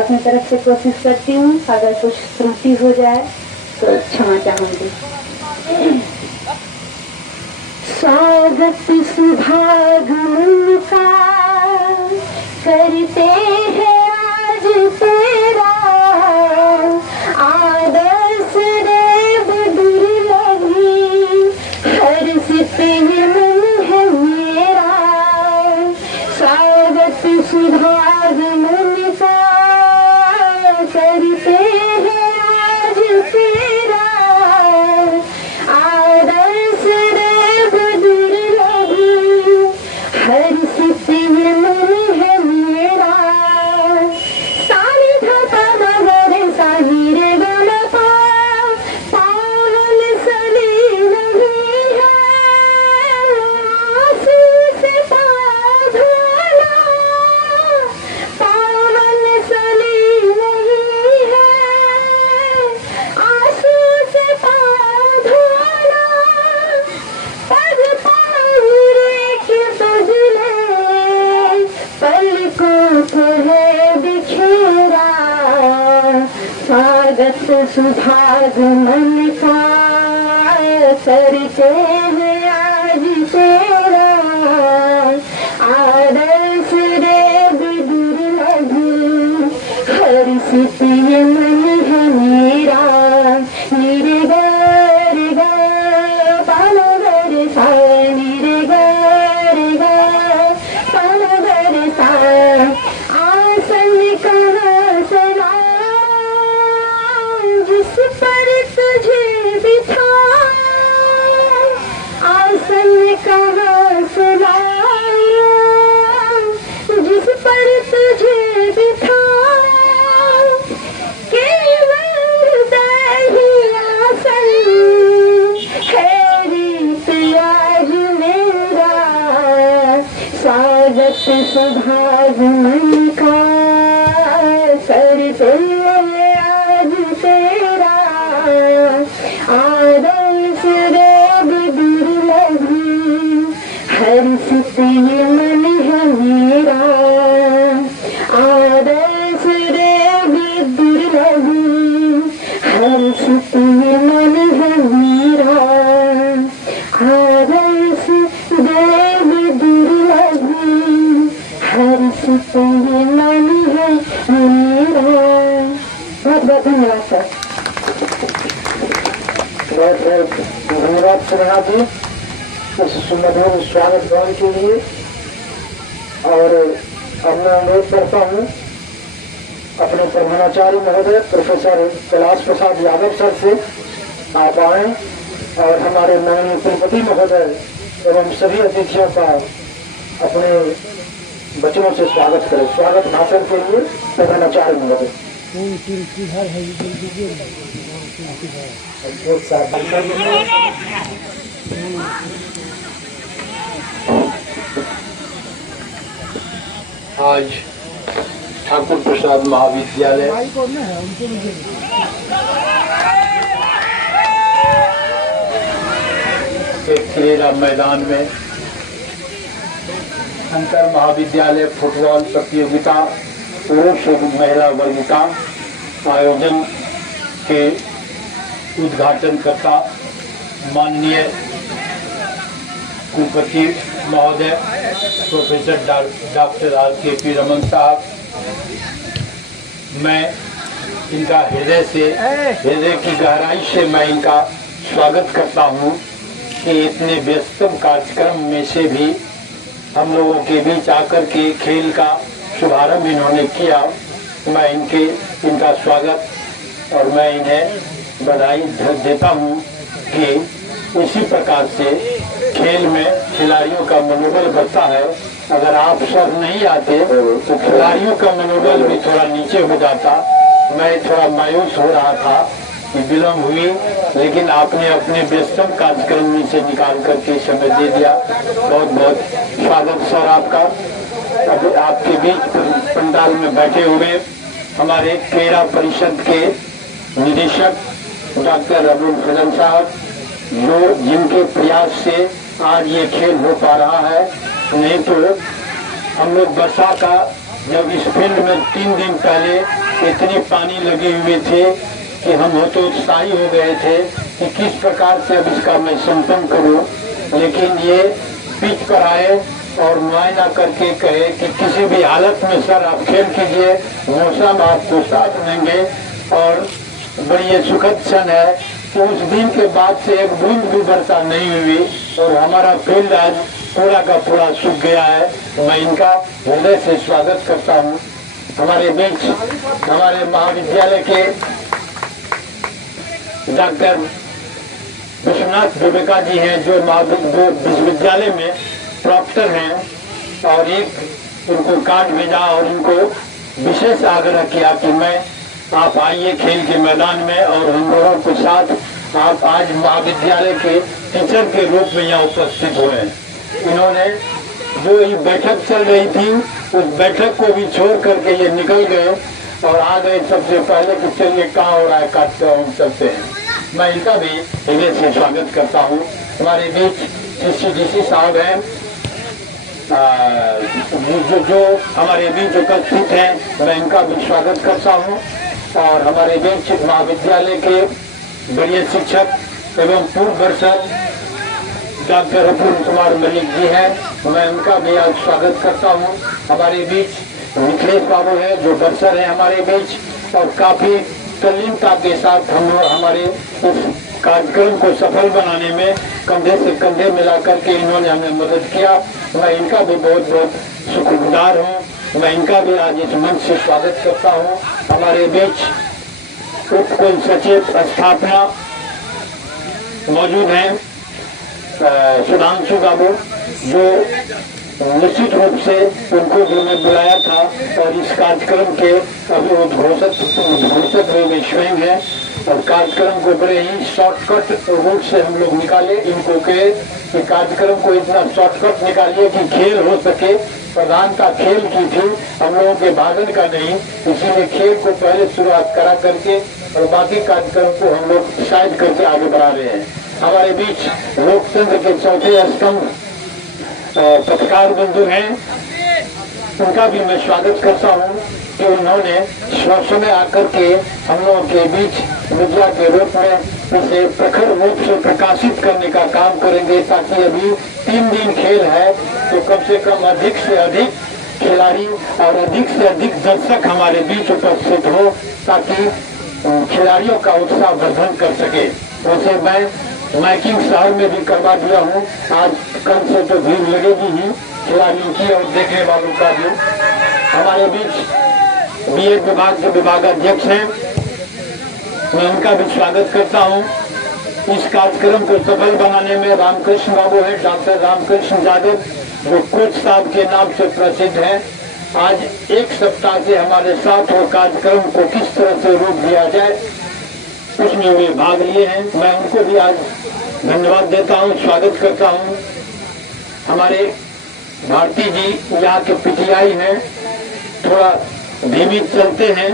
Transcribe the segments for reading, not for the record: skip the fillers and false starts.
अपनी तरफ से कोशिश करती हूँ, अगर कुछ त्रुटि हो जाए तो क्षमा चाहूंगी। स्वागत सुभागमन का करते हैं आज तेरा, आदर्श देव दुर्लभी हर्षित मन है मेरा। स्वागत सुभागमन का करते हैं आज तेरा, आदर्श देव दुर्लभी हर्षित मन है मेरा। सानी धपा मगर सानी रे गणपा पावन सली नहीं है, आंसू से पाँव धोना पावन सली नहीं है, आंसू से पाँव धोना पग पाउरे के बदले पलकों को है बिखेरा। स्वागत सुभागमन का करते हैं आज तेरा, आदर्श देव दुर्लभी हर्षित मन है मेरा। निरे गर गा पाल गर सा, निरे गर गा पाल गर सा, आसन कहाँ सना जिस पर तुझे बिठा, आसन कहाँ सना जिस पर तुझे बिठा। केवल दही आसन है रीत आज मेरा। स्वागत सुभागमन का करते आज तेरा, आदर्श देव दुर्लभी हर्षित मन है मेरा। आदर्श देव दुर्लभी हर्षित मन है मेरा। आदर्श देव दुर्लभी हर्षित मन है मेरा। बहुत बहुत धन्यवाद सर। बहुत बहुत धन्यवाद सुना जी इस सुमधुर स्वागत गान के लिए। और अब मैं अनुरोध करता हूँ अपने प्रधानाचार्य महोदय प्रोफेसर कैलाश प्रसाद यादव सर से आप आए और हमारे माननीय कुलपति महोदय एवं सभी अतिथियों का अपने बच्चों से स्वागत करें। स्वागत भाषण के लिए प्रधानाचार्य महोदय। आज ठाकुर प्रसाद महाविद्यालय के खेरा मैदान में अंतर महाविद्यालय फुटबॉल प्रतियोगिता पुरुष महिला वर्ग का आयोजन के उद्घाटन करता माननीय कुलपति महोदय प्रोफेसर डॉक्टर R.K.P. रमन साहब, मैं इनका हृदय की गहराई से मैं इनका स्वागत करता हूं कि इतने व्यस्तम कार्यक्रम में से भी हम लोगों के बीच आकर के खेल का शुभारंभ इन्होंने किया। मैं इनका स्वागत और मैं इन्हें बधाई देता हूं कि इसी प्रकार से खेल में खिलाड़ियों का मनोबल बढ़ता है। अगर आप सब नहीं आते तो खिलाड़ियों का मनोबल भी थोड़ा नीचे हो जाता। मैं थोड़ा मायूस हो रहा था कि विलम्ब हुई, लेकिन आपने अपने व्यस्तम कार्यक्रम में से निकाल करके समय दे दिया। बहुत बहुत स्वागत सर आपका। अब आपके बीच पंडाल में बैठे हुए हमारे क्रीड़ा परिषद के निदेशक डॉक्टर अब्दुल फजल साहब, जिनके प्रयास से आज ये खेल हो पा रहा है। नहीं तो हम लोग वर्षा का जब इस फील्ड में 3 दिन पहले इतनी पानी लगे हुए थे कि हम तो उत्साही हो गए थे कि किस प्रकार से अब इसका मैं संपन्न करूं, लेकिन ये पिच पर आए और मुआयना करके कहे कि किसी भी हालत में सर आप खेल कीजिए, मौसम आपको साथ देंगे। और बड़ी ये सुखद क्षण है कि उस दिन के बाद से एक बूंद भी वर्षा नहीं हुई और हमारा फील्ड आज पूरा का पूरा सूख गया है। मैं इनका हृदय से स्वागत करता हूँ। हमारे बीच हमारे महाविद्यालय के डॉक्टर विश्वनाथ विवेका जी हैं, जो विश्वविद्यालय में प्रॉक्टर हैं, और एक उनको कार्ड भेजा और उनको विशेष आग्रह किया कि मैं आप आइए खेल के मैदान में और हम लोगों के साथ आप आज महाविद्यालय के टीचर के रूप में यहाँ उपस्थित हुए। इन्होंने जो ये बैठक चल रही थी उस बैठक को भी छोड़ करके ये निकल गए और आ गए सबसे पहले कि चलिए कहाँ हो रहा है, काटते हम चलते हैं। मैं इनका भी हृदय से स्वागत करता हूँ। हमारे बीच CCDC साहब हैं, जो हमारे बीच उपस्थित हैं, मैं इनका भी स्वागत करता हूँ। और हमारे बीच महाविद्यालय के वरीय शिक्षक एवं पूर्व वर्षक डॉक्टर अपूर्व कुमार मलिक जी हैं, मैं उनका भी आज स्वागत करता हूँ। हमारे बीच मिथिलेश बाबू है जो वर्षर है हमारे बीच, और काफी तल्लीनता के साथ हम हमारे इस कार्यक्रम को सफल बनाने में कंधे से कंधे मिला करके इन्होंने हमें मदद किया। मैं इनका भी बहुत बहुत शुक्रगुजार हूँ। मैं इनका भी आज इस मंच से स्वागत करता हूँ। हमारे बीच उप कुल सचिव स्थापना मौजूद हैं सुधांशु बाबू, जो निश्चित रूप से उनको जो मैं बुलाया था और इस कार्यक्रम के अभी उद्घोषक में स्वयं है, और कार्यक्रम को बड़े ही शॉर्टकट रूट से हम लोग निकाले। इनको कहे कि कार्यक्रम को इतना शॉर्टकट निकालिए कि खेल हो सके। प्रधानता खेल की थी, हम लोगों के भागन का नहीं, इसीलिए खेल को पहले शुरुआत करा करके और बाकी कार्यक्रम को हम लोग शायद करके आगे बढ़ा रहे हैं। हमारे बीच लोकतंत्र के चौथे स्तंभ पत्रकार बंधु हैं, उनका भी मैं स्वागत करता हूं कि उन्होंने समय आकर के हम लोगों के बीच मीडिया के रूप में इसे प्रखर रूप से प्रकाशित करने का काम करेंगे, ताकि अभी 3 दिन खेल है तो कम से कम अधिक से अधिक खिलाड़ी और अधिक से अधिक दर्शक हमारे बीच उपस्थित हो, ताकि खिलाड़ियों का उत्साह वर्धन कर सके। वैसे मैं माइकिंग शहर में भी करवा दिया हूँ, आज कल से तो भीड़ लगेगी ही खिलाड़ियों की और देखने वालों का भी। हमारे बीच बीएड विभाग के विभागाध्यक्ष हैं, मैं उनका भी स्वागत करता हूँ। इस कार्यक्रम को सफल बनाने में रामकृष्ण बाबू है, डॉक्टर रामकृष्ण यादव, जो कोच साहब के नाम से प्रसिद्ध हैं। आज 1 सप्ताह से हमारे साथ वो कार्यक्रम को किस तरह से रूप दिया जाए उसमें वे भाग लिए हैं। मैं उनको भी आज धन्यवाद देता हूँ, स्वागत करता हूँ। हमारे भारती जी यहाँ के PTI हैं, थोड़ा धीमी चलते हैं,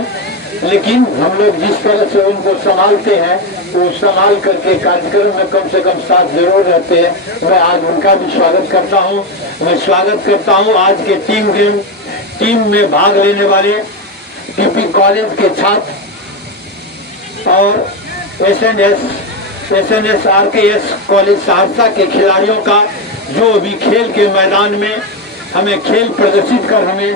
लेकिन हम लोग जिस तरह से उनको संभालते हैं वो संभाल करके कार्यक्रम में कम से कम साथ जरूर रहते हैं। मैं आज उनका भी स्वागत करता हूँ। मैं स्वागत करता हूँ आज के टीम में भाग लेने वाले TP कॉलेज के छात्र और SNS RKS कॉलेज सहरसा के खिलाड़ियों का, जो अभी खेल के मैदान में हमें खेल प्रदर्शित कर हमें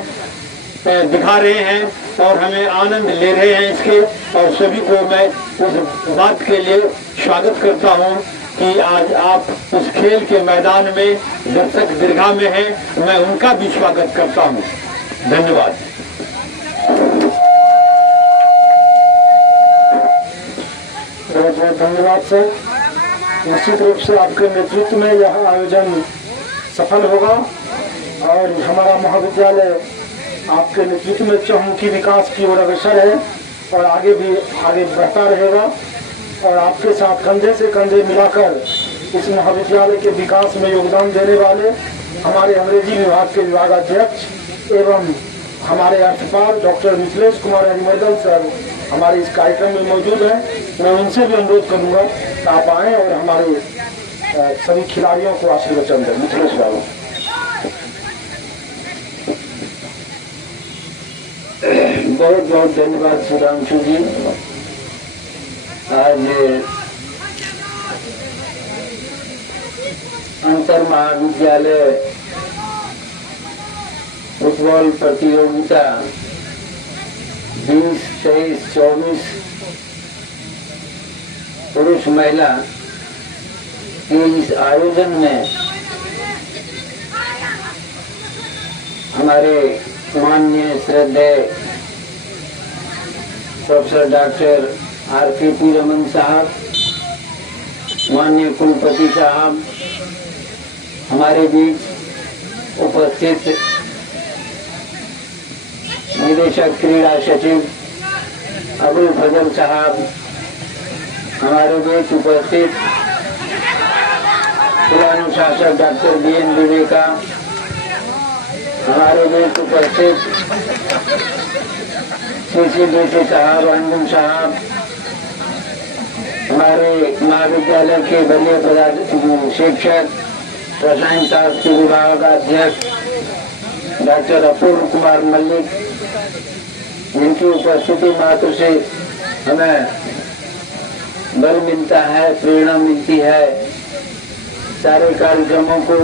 दिखा रहे हैं और हमें आनंद ले रहे हैं इसके। और सभी को मैं उस बात के लिए स्वागत करता हूं कि आज आप इस खेल के मैदान में दर्शक दीर्घा में हैं, मैं उनका भी स्वागत करता हूं। धन्यवाद। बहुत बहुत धन्यवाद सर। निश्चित रूप से आपके नेतृत्व में यह आयोजन सफल होगा और हमारा महाविद्यालय आपके नेतृत्व में चहुमुखी विकास की ओर अग्रसर है और आगे बढ़ता रहेगा। और आपके साथ कंधे से कंधे मिलाकर इस महाविद्यालय के विकास में योगदान देने वाले हमारे अंग्रेजी विभाग के विभागाध्यक्ष एवं हमारे अर्थपाल डॉक्टर मिथिलेश कुमार हरिमर्दन सर हमारे इस कार्यक्रम में मौजूद हैं। मैं उनसे भी अनुरोध करूंगा कि आप आएँ और हमारे सभी खिलाड़ियों को आशीर्वचन दें। मिथिलेश बाबू। बहुत बहुत धन्यवाद सुधांशु जी। आज अंतर महाविद्यालय फुटबॉल प्रतियोगिता 20, 23, 24 पुरुष महिला के इस आयोजन में हमारे माननीय श्रद्धेय प्रोफेसर डॉक्टर RKP रमन साहब, माननीय कुलपति साहब, हमारे बीच उपस्थित निदेशक क्रीड़ा सचिव अबुल फजल साहब, हमारे बीच उपस्थित जिलानुशासक डॉक्टर BN विवेका, हमारे बीच उपस्थित CCDC साहब अंजुम साहब, हमारे महाविद्यालय के वरीय शिक्षक रसायन शास्त्र विभाग अध्यक्ष डॉक्टर अपूर्व कुमार मल्लिक, जिनकी उपस्थिति मात्र से हमें बल मिलता है, प्रेरणा मिलती है। सारे कार्यक्रमों को,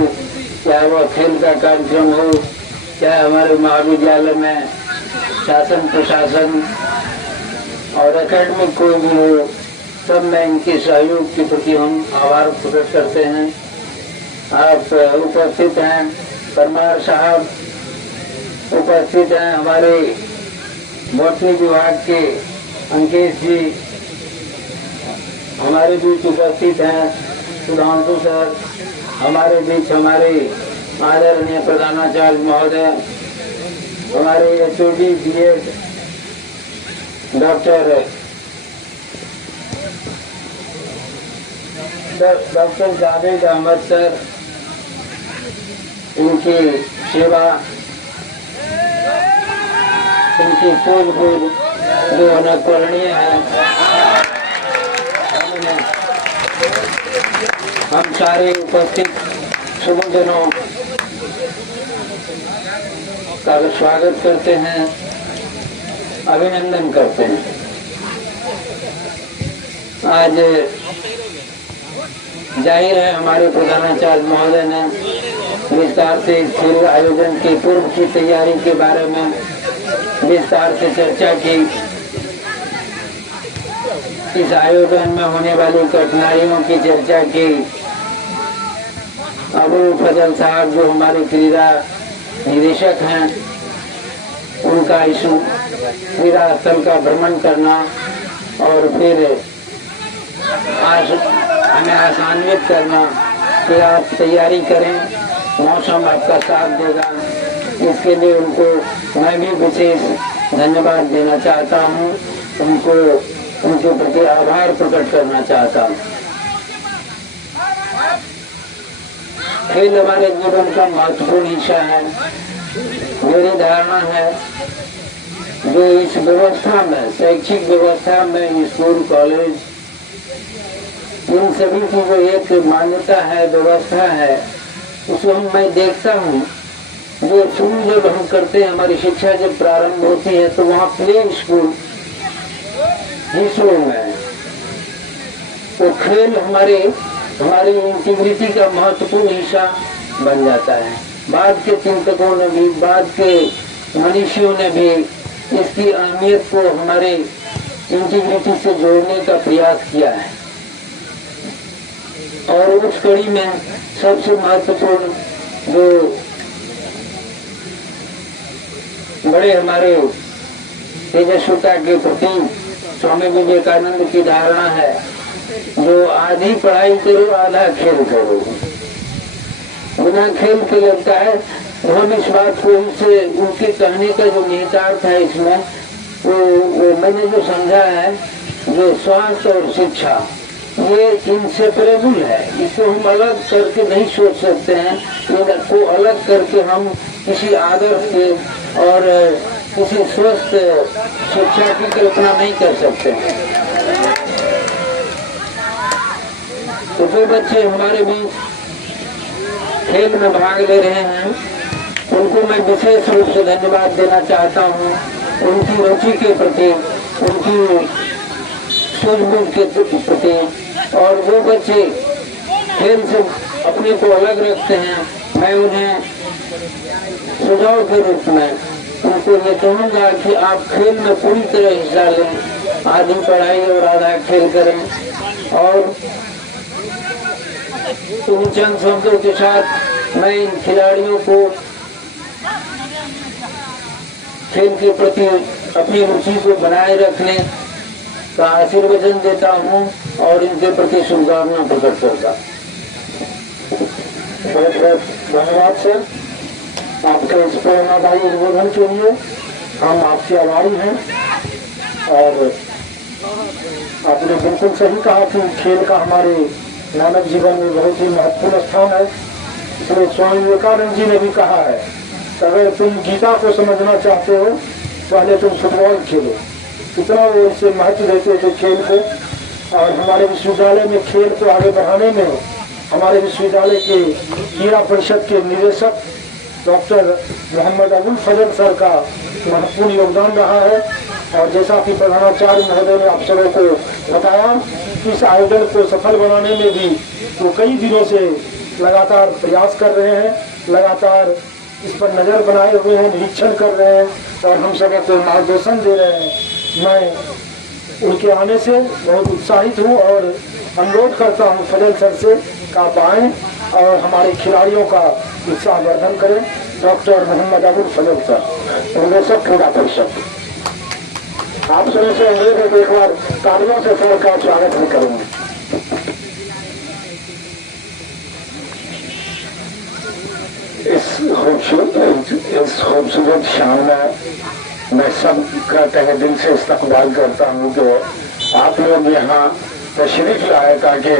चाहे वह खेल का कार्यक्रम हो, चाहे हमारे महाविद्यालय में शासन प्रशासन और एकेडमिक कोई भी हो, सब में इनके सहयोग के प्रति हम आभार प्रकट करते हैं। आप उपस्थित हैं, परमार साहब उपस्थित हैं, हमारे बॉटनी विभाग के अंकेश जी हमारे बीच उपस्थित हैं, सुधांशु सर हमारे बीच, हमारे आदरणीय प्रधानाचार्य महोदय, हमारे HOD BEd doctor Javed Ahmed sir, इनकी सेवा, इनकी फूल जो अनुकरणीय है, हम सारे उपस्थित सुबुद्धनों का स्वागत करते हैं, अभिनंदन करते हैं। आज जाहिर है हमारे प्रधानाचार्य महोदय ने विस्तार से इस खेल आयोजन के पूर्व की तैयारी के बारे में विस्तार से चर्चा की। इस आयोजन में होने वाली कठिनाइयों की चर्चा की। अबुल फजल साहब जो हमारे क्रीड़ा निदेशक हैं, उनका इस क्रीड़ा स्थल का भ्रमण करना और फिर हमें आसान्वित करना कि आप तैयारी करें, मौसम आपका साथ देगा, इसके लिए उनको मैं भी विशेष धन्यवाद देना चाहता हूँ। उनको उनके प्रति आभार प्रकट करना चाहता हूँ। खेल हमारे जीवन का महत्वपूर्ण हिस्सा है। मेरी धारणा है जो इस व्यवस्था में, शैक्षिक व्यवस्था में, स्कूल कॉलेज, इन सभी की जो एक मान्यता है, व्यवस्था है, उसमें मैं देखता हूँ जो शुरू जब हम करते हैं, हमारी शिक्षा जब प्रारंभ होती है तो वहाँ प्ले स्कूल ही शुरू में तो खेल हमारी इंटीग्रिटी का महत्वपूर्ण हिस्सा बन जाता है। बाद के चिंतकों ने भी, बाद के मनीषियों ने भी इसकी अहमियत को हमारे इंटीग्रिटी से जोड़ने का प्रयास किया है। और उस कड़ी में सबसे महत्वपूर्ण जो बड़े हमारे तेजस्विता के प्रति स्वामी विवेकानंद की धारणा है, जो आधी पढ़ाई करो आधा खेल करो। बिना खेल के लगता है हम इस बात को उनके कहने का जो निहितार्थ है इसमें वो मैंने जो समझा है, जो स्वास्थ्य और शिक्षा ये इनसेपरेबल है। इसको हम अलग करके नहीं सोच सकते हैं। इनको अलग करके हम किसी आदर्श के और किसी स्वस्थ शिक्षा की कल्पना नहीं कर सकते। तो जो बच्चे हमारे बीच खेल में भाग ले रहे हैं, उनको मैं विशेष रूप से धन्यवाद देना चाहता हूँ। उनकी रुचि के प्रति, उनकी सूझबूझ के प्रति, और वो बच्चे खेल से अपने को अलग रखते हैं, मैं उन्हें सुझाव के रूप में उनको ये कहूँगा कि आप खेल में पूरी तरह हिस्सा लें, आधी पढ़ाई और आधा खेल करें। और इन चंद शब्दों के साथ मैं इन खिलाड़ियों को खेल के प्रति अपनी रुचि को बनाए रखने का आशीर्वचन देता हूँ और इनके प्रति शुभकामना प्रकट करता। बहुत बहुत धन्यवाद सर, आपके इस प्रेरणादायी उद्बोधन के लिए हम आपसे आभारी हैं। और आपने बिल्कुल सही कहा कि खेल का हमारे मानव जीवन में बहुत ही महत्वपूर्ण स्थान है। इसलिए स्वामी विवेकानंद जी ने भी कहा है, अगर तुम गीता को समझना चाहते हो पहले तुम फुटबॉल खेलो। कितना वो इससे महत्व देते थे खेल को। और हमारे विश्वविद्यालय में खेल को आगे बढ़ाने में हमारे विश्वविद्यालय के क्रीड़ा परिषद के निदेशक डॉक्टर मोहम्मद अबुल फजल सर का महत्वपूर्ण योगदान रहा है। और जैसा कि प्रधानाचार्य महोदय ने आप सबों को बताया कि इस आयोजन को सफल बनाने में भी वो कई दिनों से लगातार प्रयास कर रहे हैं, लगातार इस पर नज़र बनाए हुए हैं, निरीक्षण कर रहे हैं और हम सबों को मार्गदर्शन दे रहे हैं। मैं उनके आने से बहुत उत्साहित हूँ और अनुरोध करता हूँ फजल सर से कि आप आएँ और हमारे खिलाड़ियों का उत्साह वर्धन करें। डॉक्टर मोहम्मद अबुल फजल सर, निदेशक क्रीड़ा परिषद, आप सभी से अनुरोध है कि एक बार तालियों से सर का स्वागत भी करूँगी। इस खूबसूरत शाम में मैं सबका तहे दिल से इस्तकबाल करता हूँ कि आप लोग यहाँ तशरीफ लाए ताकि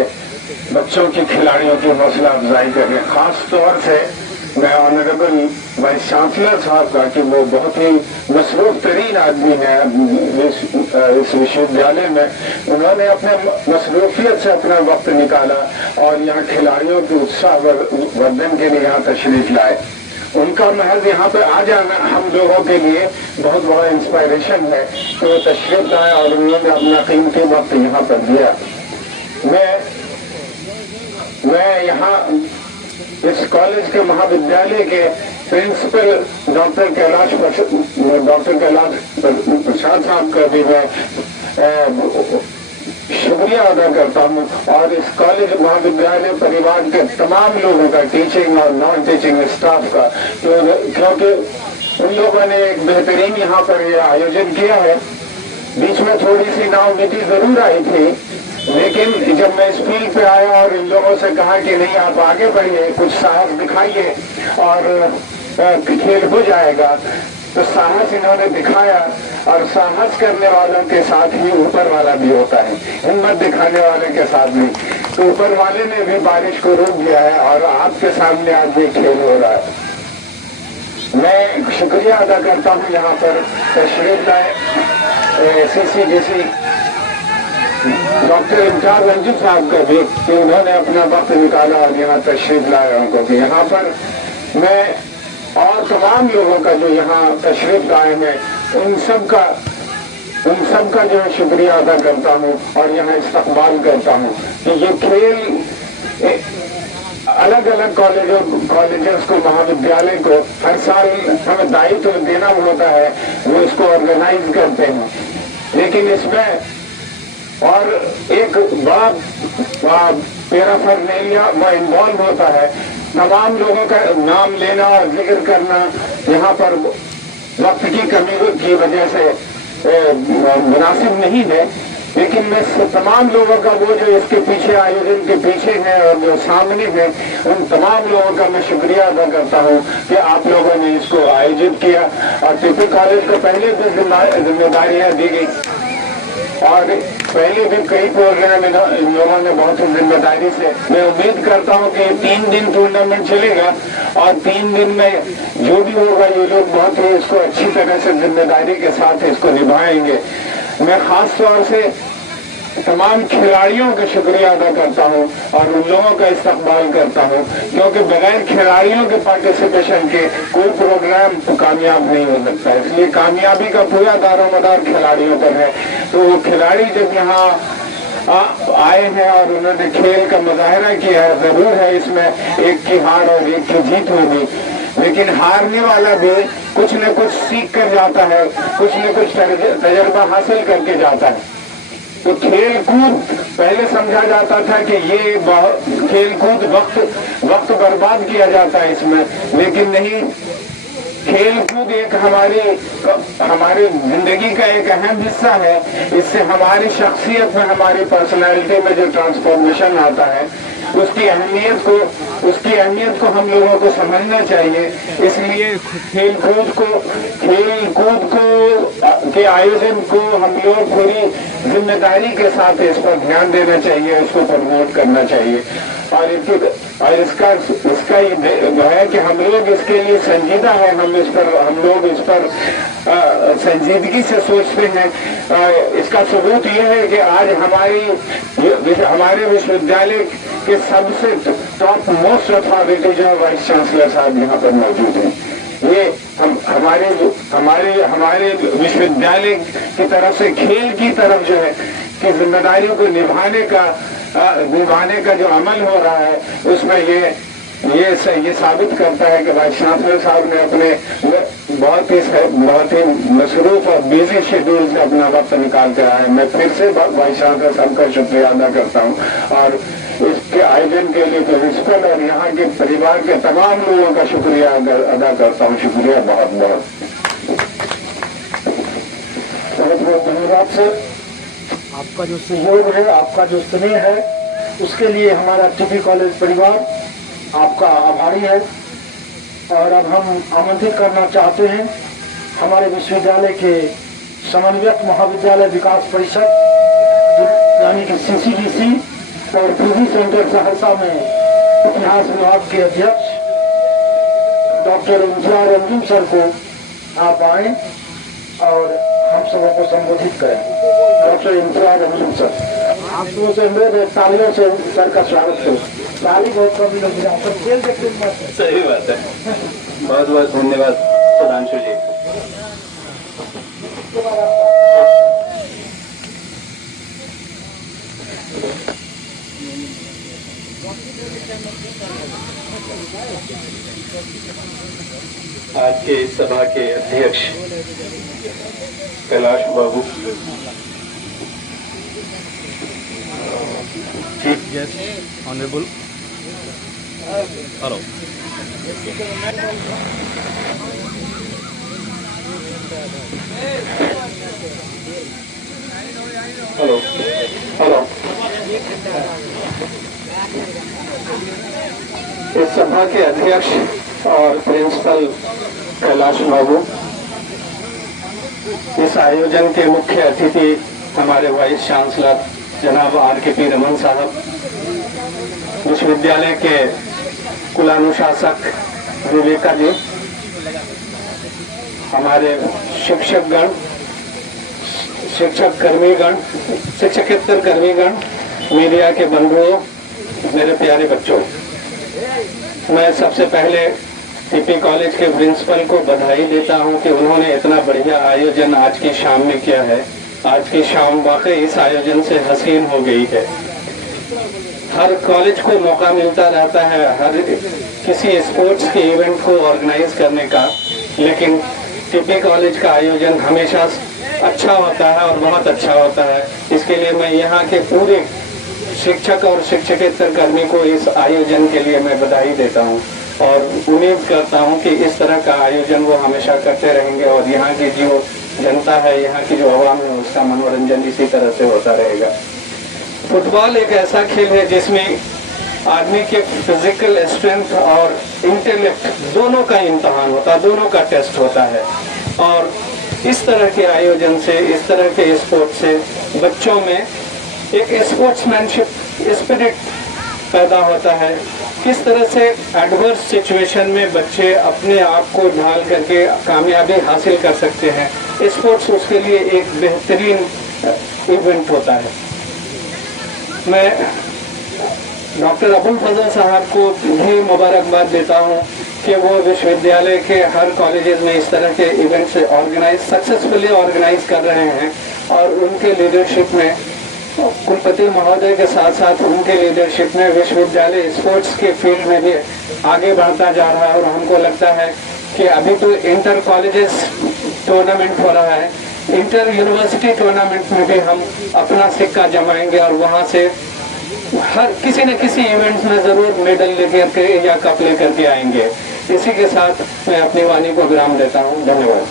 बच्चों की खिलाड़ियों की हौसला अफजाई करें। खास तौर से मैं ऑनरेबल वाइस चांसलर साहब का कि वो बहुत ही मसरूफ तरीन आदमी है इस विश्वविद्यालय में, उन्होंने अपने मसरूफियत से अपना वक्त निकाला और यहाँ खिलाड़ियों के उत्साह वर्धन के लिए यहाँ तशरीफ लाए। उनका महज यहाँ पे आ जाना हम लोगों के लिए बहुत बड़ा इंस्पायरेशन है कि वो तशरीफ लाए और उन्होंने अपना कीमती वक्त यहाँ पर दिया। मैं यहाँ इस कॉलेज के महाविद्यालय के प्रिंसिपल डॉक्टर कैलाश प्रसाद साहब का भी मैं शुक्रिया अदा करता हूँ और इस कॉलेज महाविद्यालय परिवार के तमाम लोगों का, टीचिंग और नॉन टीचिंग स्टाफ का, क्योंकि उन लोगों ने एक बेहतरीन यहाँ पर यह आयोजन किया है। बीच में थोड़ी सी नाउमीदी जरूर आई थी, लेकिन जब मैं इस फील्ड पे आया और इन लोगों से कहा कि नहीं आप आगे बढ़िए, कुछ साहस दिखाइए और खेल हो जाएगा, तो साहस इन्होंने दिखाया। और साहस करने वालों के साथ ही ऊपर वाला भी होता है, हिम्मत दिखाने वाले के साथ भी। तो ऊपर वाले ने भी बारिश को रोक दिया है और आपके सामने आज ये खेल हो रहा है। मैं शुक्रिया अदा करता हूँ यहाँ पर तशरीफ लाए CCDC डॉक्टर इम्तियाज रंजू साहब का भी कि उन्होंने अपना वक्त निकाला और यहाँ तशरीफ लाए उनको भी। यहाँ पर मैं और तमाम लोगों का जो यहाँ तशरीफ लाए हैं उन सब का जो है शुक्रिया अदा करता हूँ और यहाँ इस्तकबाल करता हूँ कि ये खेल अलग अलग कॉलेजेस को, महाविद्यालय को हर साल हमें दायित्व देना होता है, वो इसको ऑर्गेनाइज करते हैं। लेकिन इसमें और एक बड़ा पैराफर्नेलिया वो इन्वॉल्व होता है, तमाम लोगों का नाम लेना और जिक्र करना यहाँ पर वक्त की कमी की वजह से मुनासिब नहीं है। लेकिन मैं तमाम लोगों का, वो जो इसके पीछे आयोजन के पीछे हैं और जो सामने हैं, उन तमाम लोगों का मैं शुक्रिया अदा करता हूँ कि आप लोगों ने इसको आयोजित किया। और टीपी कॉलेज को पहले भी जिम्मेदारियाँ दी गई और पहले भी कई प्रोग्राम इन लोगों ने बहुत जिम्मेदारी से, मैं उम्मीद करता हूं कि 3 दिन टूर्नामेंट चलेगा और 3 दिन में जो भी होगा ये लोग बहुत ही इसको अच्छी तरह से जिम्मेदारी के साथ इसको निभाएंगे। मैं खास तौर से तमाम खिलाड़ियों का शुक्रिया अदा करता हूं और उन लोगों का इस्तकबाल करता हूं, क्योंकि बगैर खिलाड़ियों के पार्टिसिपेशन के कोई प्रोग्राम तो कामयाब नहीं हो सकता। इसलिए कामयाबी का पूरा दारोमदार खिलाड़ियों पर है। तो वो खिलाड़ी जब यहाँ आए हैं और उन्होंने खेल का मुजाहरा किया है, जरूर है इसमें एक की हार और एक की जीत होगी, लेकिन हारने वाला भी कुछ न कुछ सीख कर जाता है, कुछ न कुछ तजर्बा हासिल करके जाता है। तो खेल कूद पहले समझा जाता था कि ये खेल कूद वक्त बर्बाद किया जाता है इसमें, लेकिन नहीं, खेल कूद एक हमारी जिंदगी का एक अहम हिस्सा है। इससे हमारी शख्सियत में, हमारी पर्सनैलिटी में जो ट्रांसफॉर्मेशन आता है, उसकी अहमियत को हम लोगों को समझना चाहिए। इसलिए खेल कूद के आयोजन को हम लोग पूरी जिम्मेदारी के साथ इस पर ध्यान देना चाहिए, इसको प्रमोट करना चाहिए। और इसका है कि हम लोग इसके लिए संजीदा है, हम लोग इस पर संजीदगी से सोचते हैं। इसका सबूत यह है कि आज हमारे विश्वविद्यालय के सबसे टॉप मोस्ट अथॉरिटी जो वाइस चांसलर साहब यहाँ पर मौजूद हैं। ये हमारे विश्वविद्यालय की तरफ से खेल की तरफ जो है कि जिम्मेदारियों को निभाने का जो अमल हो रहा है, उसमें ये साबित करता है कि वाइस चांसलर साहब ने अपने बहुत ही मसरूफ और बिजी शेड्यूल से अपना वक्त निकाल कर आए। मैं फिर से वाइस चांसलर साहब का शुक्रिया अदा करता हूँ और इसके आयोजन के लिए प्रिंसिपल और यहाँ के परिवार के तमाम लोगों का शुक्रिया अदा करता हूँ। शुक्रिया, बहुत बहुत धन्यवाद सर। आपका जो सहयोग है, आपका जो स्नेह है, उसके लिए हमारा टीपी कॉलेज परिवार आपका आभारी है। और अब हम आमंत्रित करना चाहते हैं हमारे विश्वविद्यालय के समन्वयक महाविद्यालय विकास परिषद यानी कि CCDC और पीवी सेंटर सहरसा में इतिहास विभाग के अध्यक्ष डॉक्टर इम्तियाज अंजुम सर को आप आए और हम सबों को संबोधित करें। डॉक्टर इम्तियाज अंजुम सर, आप सबों से अनुरोध है तालियों से सर का स्वागत करें। ताली बहुत कम लोग पर खेल देखते हैं। सही बात है, बहुत बहुत धन्यवाद सुधांशु जी। आज के इस सभा के अध्यक्ष Kailash babu, chief guest honourable, hello, hello hello, इस सभा के अध्यक्ष और प्रिंसिपल कैलाश बाबू, इस आयोजन के मुख्य अतिथि हमारे वाइस चांसलर जनाब RKP रमन साहब, विश्वविद्यालय के कुलानुशासक विवेका जी, हमारे शिक्षकगण, शिक्षकेतर कर्मीगण, मीडिया के बंधुओं, मेरे प्यारे बच्चों, मैं सबसे पहले टीपी कॉलेज के प्रिंसिपल को बधाई देता हूं कि उन्होंने इतना बढ़िया आयोजन आज की शाम में किया है। आज की शाम वाकई इस आयोजन से हसीन हो गई है। हर कॉलेज को मौका मिलता रहता है हर किसी स्पोर्ट्स के इवेंट को ऑर्गेनाइज करने का, लेकिन टीपी कॉलेज का आयोजन हमेशा अच्छा होता है और बहुत अच्छा होता है। इसके लिए मैं यहाँ के पूरे शिक्षक और शिक्षकेतर कर्मी को इस आयोजन के लिए मैं बधाई देता हूँ और उम्मीद करता हूँ कि इस तरह का आयोजन वो हमेशा करते रहेंगे और यहाँ की जो जनता है, यहाँ की जो आवाम है, उसका मनोरंजन इसी तरह से होता रहेगा। फुटबॉल एक ऐसा खेल है जिसमें आदमी के फिजिकल स्ट्रेंथ और इंटेलेक्ट दोनों का इम्तहान होता है, दोनों का टेस्ट होता है। और इस तरह के आयोजन से, इस तरह के स्पोर्ट से बच्चों में एक स्पोर्ट्समैनशिप स्पिरिट पैदा होता है। किस तरह से एडवर्स सिचुएशन में बच्चे अपने आप को ढाल करके कामयाबी हासिल कर सकते हैं, स्पोर्ट्स उसके लिए एक बेहतरीन इवेंट होता है। मैं डॉक्टर अबुल फजल साहब को भी मुबारकबाद देता हूँ कि वो विश्वविद्यालय के हर कॉलेजेस में इस तरह के इवेंट्स सक्सेसफुली ऑर्गेनाइज कर रहे हैं और उनके लीडरशिप में कुलपति महोदय के साथ साथ उनके लीडरशिप में विश्वविद्यालय स्पोर्ट्स के फील्ड में भी आगे बढ़ता जा रहा है। और हमको लगता है कि अभी तो इंटर कॉलेजेस टूर्नामेंट हो रहा है, इंटर यूनिवर्सिटी टूर्नामेंट में भी हम अपना सिक्का जमाएंगे और वहाँ से हर किसी न किसी इवेंट्स में जरूर मेडल लेकर के या कप लेकर के आएंगे। इसी के साथ मैं अपनी वाणी को विराम देता हूँ। धन्यवाद।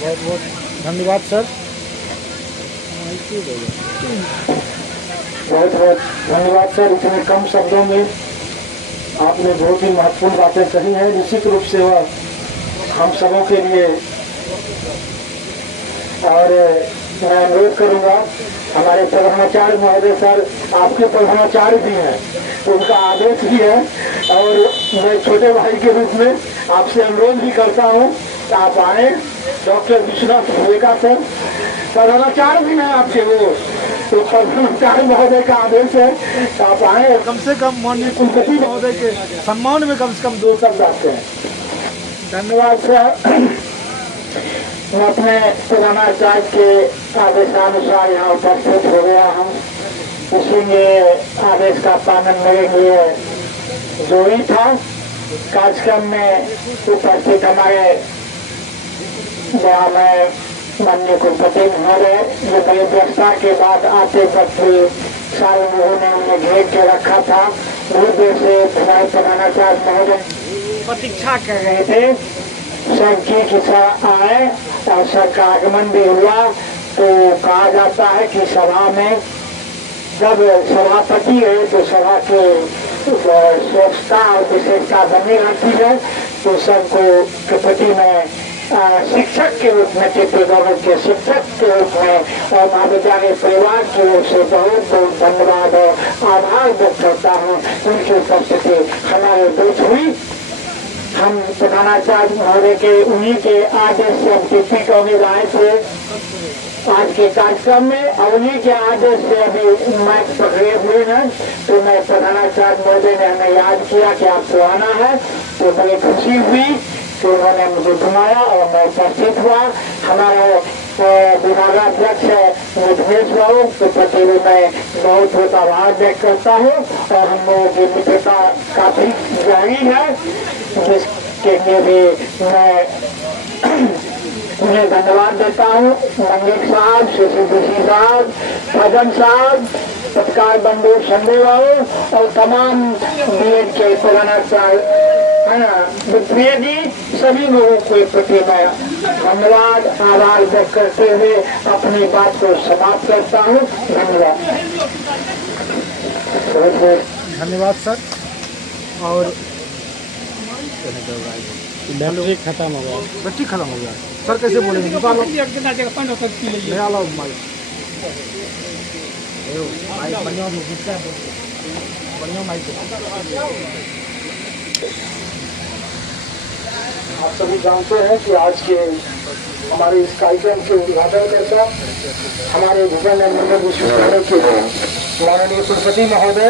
बहुत बहुत धन्यवाद सर। बहुत बहुत धन्यवाद सर। इतने कम शब्दों में आपने बहुत ही महत्वपूर्ण बातें कही हैं। निश्चित रूप से वह हम सबों के लिए, और मैं अनुरोध करूंगा हमारे प्रधानाचार्य महोदय सर, आपके प्रधानाचार्य भी हैं, उनका आदेश भी है और मैं छोटे भाई के रूप में आपसे अनुरोध भी करता हूं कि आप आए। डॉक्टर विश्वनाथ भुवेका सर प्रधानाचार्य भी हैं आपके, वो तो प्रधानाचार्य महोदय का आदेश है कि आप आए। कम से कम माननीय कुलपति महोदय के सम्मान में कम से कम 2 शब्द आते हैं। धन्यवाद सर। मैं अपने प्रधानाचार्य के आदेशानुसार यहाँ उपस्थित हो गया हूँ, इसलिए आदेश का पालन मेरे लिए जरूरी था। कार्यक्रम में उपस्थित हमारे माननीय कुलपति महोदय, जो बड़ी व्यवस्था के बाद आते वक्त सारे लोगों ने उन्हें घेर के रखा था। बहुत देर से हमारे प्रधानाचार्य महोदय प्रतीक्षा कर रहे थे सर की सर आए और सर का आगमन भी हुआ। तो कहा जाता है कि सभा में जब सभापति है तो सभा के स्वच्छता और विशेषता बनी रहती है। तो सबको के प्रति में शिक्षक के रूप में टीपी गवर्नमेंट के शिक्षक के रूप में और महाविद्यालय परिवार की ओर से बहुत बहुत धन्यवाद और आभार व्यक्त करता हूँ। उनकी उपस्थिति हमारे बीच हुई। हम प्रधानाचार्य महोदय के उन्हीं के आदेश से हम टीपी कॉलेज आए थे आज के कार्यक्रम में, और उन्हीं के आदेश से अभी माइक पकड़े हुए हैं। तो मैं प्रधानाचार्य महोदय ने हमें याद किया कि आपको आना है, तो बड़ी खुशी हुई कि उन्होंने मुझे बुलाया और मैं उपस्थित हुआ। हमारे विभागाध्यक्ष मिथिलेश बाबू के प्रति मैं बहुत बहुत आभार व्यक्त करता हूँ और हम लोगों की मित्रता काफी गहरी है, जिसके लिए भी मैं उन्हें धन्यवाद देता हूँ। मंगेश साहब, शशि साहब, भजन साहब, पत्रकार बंधु संजय बाबू और तमाम बीएड के प्रधानाचार्य प्रिय जी, सभी लोगों के प्रति मैं धन्यवाद आभार व्यक्त करते हुए अपनी बात को समाप्त करता हूँ। धन्यवाद। बहुत बहुत धन्यवाद सर। और बैटरी खत्म हो गया, बैटरी खत्म हो गया सर, कैसे बोलेंगे? निकालो नया लो माइक, बढ़िया माइक। आप सभी जानते हैं कि आज के हमारे इस कार्यक्रम के उद्घाटन करता हमारे विजयनगर विश्वविद्यालय के माननीय कुलपति महोदय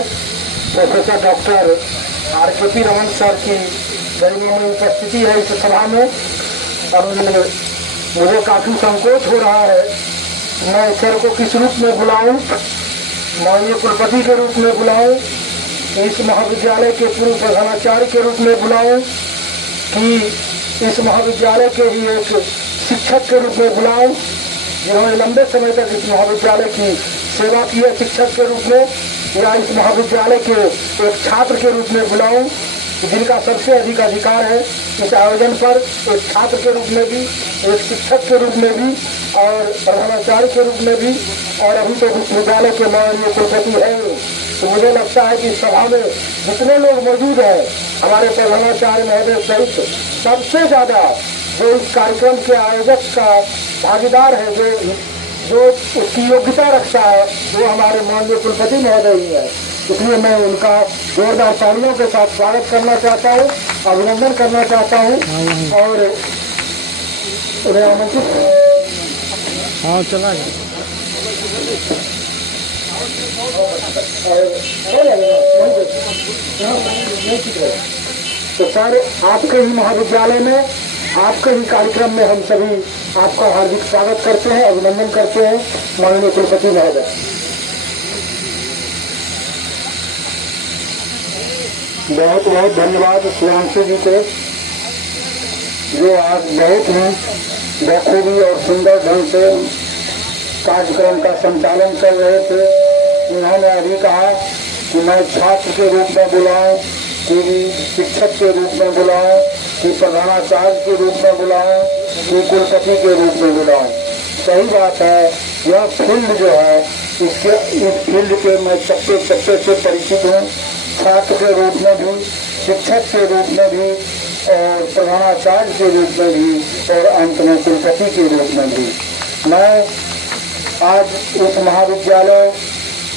प्रोफेसर डॉक्टर आर.के.पी. रमन सर की गरिमामय उपस्थिति है इस सभा में। और मुझे काफी संकोच हो रहा है, मैं सर को किस रूप में बुलाऊं, माननीय कुलपति के रूप में बुलाऊं, इस महाविद्यालय के पूर्व प्रधानाचार्य के रूप में बुलाऊं, कि इस महाविद्यालय के ही एक शिक्षक के रूप में बुलाऊं, जिन्होंने लंबे समय तक इस महाविद्यालय की सेवा की है शिक्षक के रूप में, या इस महाविद्यालय के एक छात्र के रूप में बुलाऊं, जिनका सबसे अधिक अधिकार है इस आयोजन पर, एक छात्र के रूप में भी, एक शिक्षक के रूप में भी और प्रधानाचार्य के रूप में भी, और अभी तो विश्वविद्यालय के माननीय कुलपति है। तो मुझे लगता है कि सभा में जितने लोग मौजूद हैं, हमारे प्रधानाचार्य महोदय सहित सबसे ज्यादा जो इस कार्यक्रम के आयोजक का भागीदार है, जो उसकी योग्यता रखता है, वो हमारे माननीय कुलपति महोदय ही है। इसलिए मैं उनका जोरदार तालियों के साथ स्वागत करना चाहता हूँ, अभिनंदन करना चाहता हूँ और उन्हें आमंत्रित। हाँ चला गया। तो सर आपके ही महाविद्यालय में आपके ही कार्यक्रम में हम सभी आपका हार्दिक स्वागत करते हैं, अभिनंदन करते हैं माननीय कुलपति महोदय। बहुत बहुत धन्यवाद सुधांशु जी को, जो आज बहुत ही बखूबी और सुंदर ढंग से कार्यक्रम का संचालन कर रहे थे। उन्होंने अभी कहा कि मैं छात्र के रूप में बुलाऊं, कि शिक्षक के रूप में बुलाऊं, कि प्रधानाचार्य के रूप में बुलाऊं, कि कुलपति के रूप में बुलाऊं। सही बात है, यह फील्ड जो है इस फील्ड के मैं चप्पे चप्पे से परिचित हूँ, छात्र के रूप में भी, शिक्षक के रूप में भी, और प्रधानाचार्य के रूप में भी, और अंत में कुलपति के रूप में भी। मैं आज इस महाविद्यालय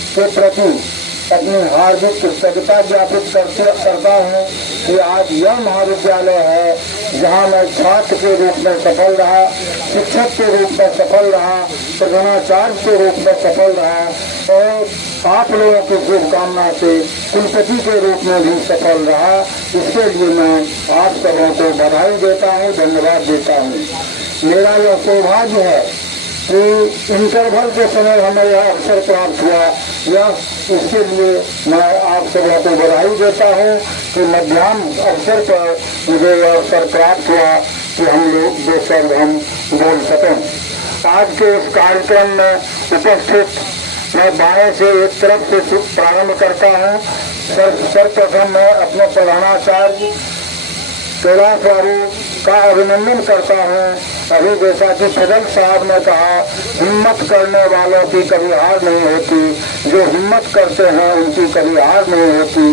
के प्रति अपनी हार्दिक कृतज्ञता ज्ञापित करता हूँ कि आज यह महाविद्यालय है जहाँ मैं छात्र के रूप में सफल रहा, शिक्षक के रूप में सफल रहा, प्रधानाचार्य के रूप में सफल रहा, और आप लोगों की शुभकामना से कुलपति के रूप में भी सफल रहा। इसके लिए मैं आप सबों को बधाई देता हूँ, धन्यवाद देता हूँ। मेरा यह सौभाग्य है कि इंटरवल के समय हमें यह अवसर प्राप्त हुआ, यह इसके लिए मैं आप सबों को बधाई देता हूँ कि मध्याह्न अवसर पर मुझे यह अवसर प्राप्त हुआ कि हम लोग दो शब्द हम बोल सकें। आज के इस कार्यक्रम में उपस्थित मैं बाएं से एक तरफ से प्रारंभ करता हूँ। सर्वप्रथम मैं अपने प्रधानाचार्य कैलाश बाबू का अभिनंदन करता हूँ। अभी जैसा कि फजल साहब ने कहा, हिम्मत करने वालों की कभी हार नहीं होती, जो हिम्मत करते हैं उनकी कभी हार नहीं होती।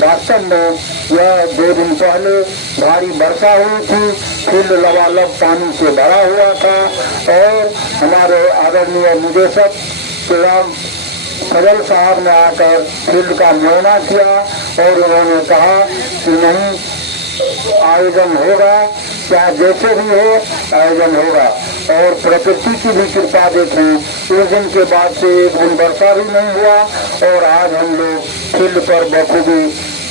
वास्तव में यह 2 दिन पहले भारी वर्षा हुई थी, फील्ड लबालब पानी से भरा हुआ था, और हमारे आदरणीय निदेशक फजल साहब ने आकर फील्ड का मुआयना किया और उन्होंने कहा कि नहीं, आयोजन होगा, चाहे जैसे भी हो आयोजन होगा। और प्रकृति की भी कृपा देखें, उस दिन के बाद से एक दिन वर्षा भी नहीं हुआ, और आज हम लोग फील्ड पर बखूबी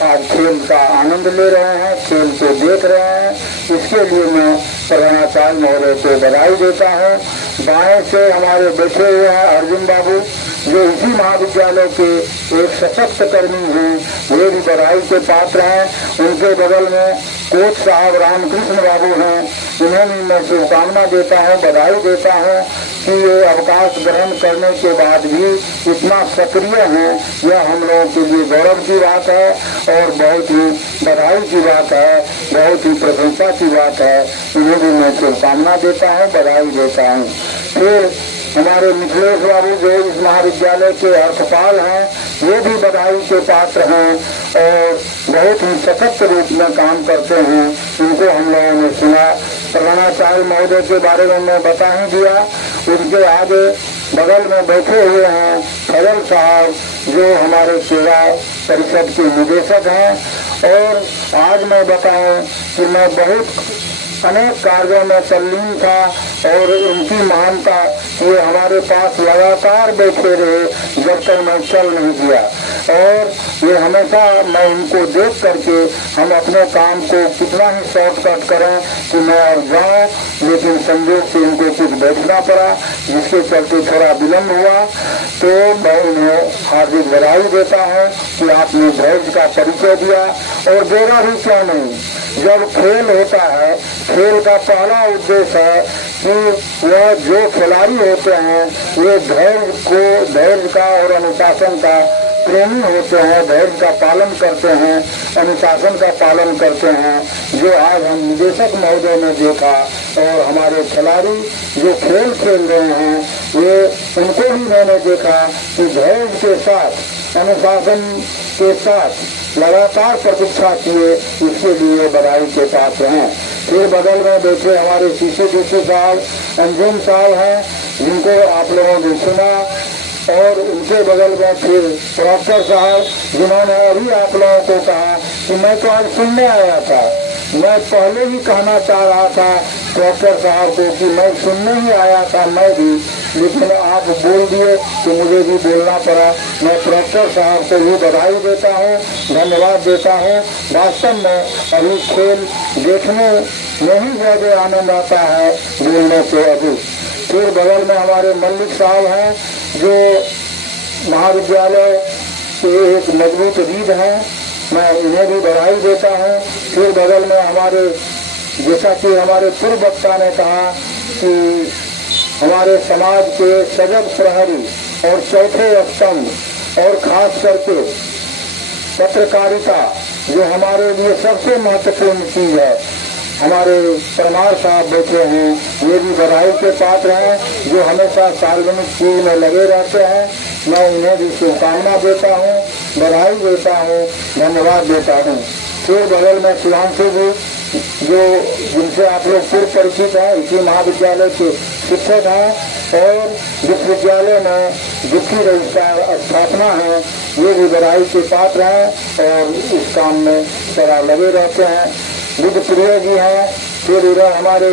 आज खेल का आनंद ले रहे हैं, खेल को देख रहे हैं। इसके लिए मैं प्रधानाचार्य महोदय को बधाई देता हूँ। बाएं से हमारे बैठे हुए हैं अर्जुन बाबू, जो इसी महाविद्यालय के एक सशक्त कर्मी हैं, वे भी बधाई के पात्र हैं। उनके बगल में कोच साहब रामकृष्ण बाबू हैं, उन्हें भी मैं शुभकामना देता हूँ, बधाई देता हूँ कि ये अवकाश ग्रहण करने के बाद भी इतना सक्रिय हैं। यह हम लोगों के लिए गौरव की बात है और बहुत ही बधाई की बात है, बहुत ही प्रशंसा की बात है। उन्हें भी मैं शुभकामना देता हूँ, बधाई देता हूँ। फिर हमारे मिथिलेश बाबू जो इस महाविद्यालय के अर्थपाल हैं, ये भी बधाई के पात्र हैं और बहुत ही सशक्त रूप में काम करते हैं। उनको हम लोगों ने सुना। प्रधानाचार्य महोदय के बारे में मैं बता ही दिया। उनके आगे बगल में बैठे हुए हैं फजल साहब, जो हमारे सेवा परिषद के निदेशक हैं। और आज मैं बताऊं कि मैं बहुत अनेक कार्यों में तल्लीन था और उनकी महानता ये हमारे पास लगातार बैठे रहे जब तक मैं चल नहीं गया। और ये हमेशा मैं इनको देख करके हम अपने काम को कितना ही शॉर्टकट करें कि मैं और जाऊँ, लेकिन संयोग से इनको कुछ बैठना पड़ा, जिसके चलते थोड़ा विलम्ब हुआ। तो मैं उन्हें हार्दिक बधाई देता हूँ कि आपने धैर्य का परिचय दिया। और देगा भी क्यों नहीं, जब खेल होता है, खेल का पहला उद्देश्य है कि वह जो खिलाड़ी होते हैं वे धैर्य का और अनुशासन का प्रेमी होते हैं, धैर्य का पालन करते हैं, अनुशासन का पालन करते हैं। जो आज हम निदेशक महोदय ने देखा और हमारे खिलाड़ी जो खेल खेल रहे हैं, वे उनको भी मैंने देखा कि धैर्य के साथ, अनुशासन के साथ लगातार प्रतीक्षा किए, इसके लिए बधाई के पात्र हैं। फिर बगल में बैठे हमारे CCDC साहब अंजुम साहब हैं, जिनको आप लोगों ने सुना। और उनके बगल में फिर प्रोफेसर साहब, जिन्होंने अभी आप लोगों को कहा कि मैं तो आज सुनने आया था, मैं पहले ही कहना चाह रहा था डॉक्टर साहब को कि मैं सुनने ही आया था मैं भी, लेकिन आप बोल दिए तो मुझे भी बोलना पड़ा। मैं डॉक्टर साहब को भी बधाई देता हूँ, धन्यवाद देता हूँ। वास्तव में अभी खेल देखने में ही ज्यादा आनंद आता है बोलने से अधिक। फिर बगल में हमारे मल्लिक साहब हैं जो महाविद्यालय के एक मजबूत रीढ़ हैं, मैं इन्हें भी बधाई देता हूँ। फिर बगल में हमारे, जैसा कि हमारे पूर्व वक्ता ने कहा कि हमारे समाज के सजग प्रहरी और चौथे स्तंभ और खास करके पत्रकारिता जो हमारे लिए सबसे महत्वपूर्ण चीज है, हमारे परमार साहब बैठे हैं, ये भी बधाई के पात्र हैं जो हमेशा सार्वजनिक चीज में लगे रहते हैं। मैं उन्हें भी शुभकामना देता हूँ, बधाई देता हूँ, धन्यवाद देता हूँ। फिर बगल में शिवांशु जी जो जिनसे आप लोग पूर्व परिचित हैं, इसी महाविद्यालय के शिक्षक हैं और विश्वविद्यालय में जिसकी रजिस्ट्रार स्थापना है, ये भी बधाई के पात्र हैं और इस काम में सदा लगे रहते हैं। बुद्ध प्रिय जी हैं। फिर इधर हमारे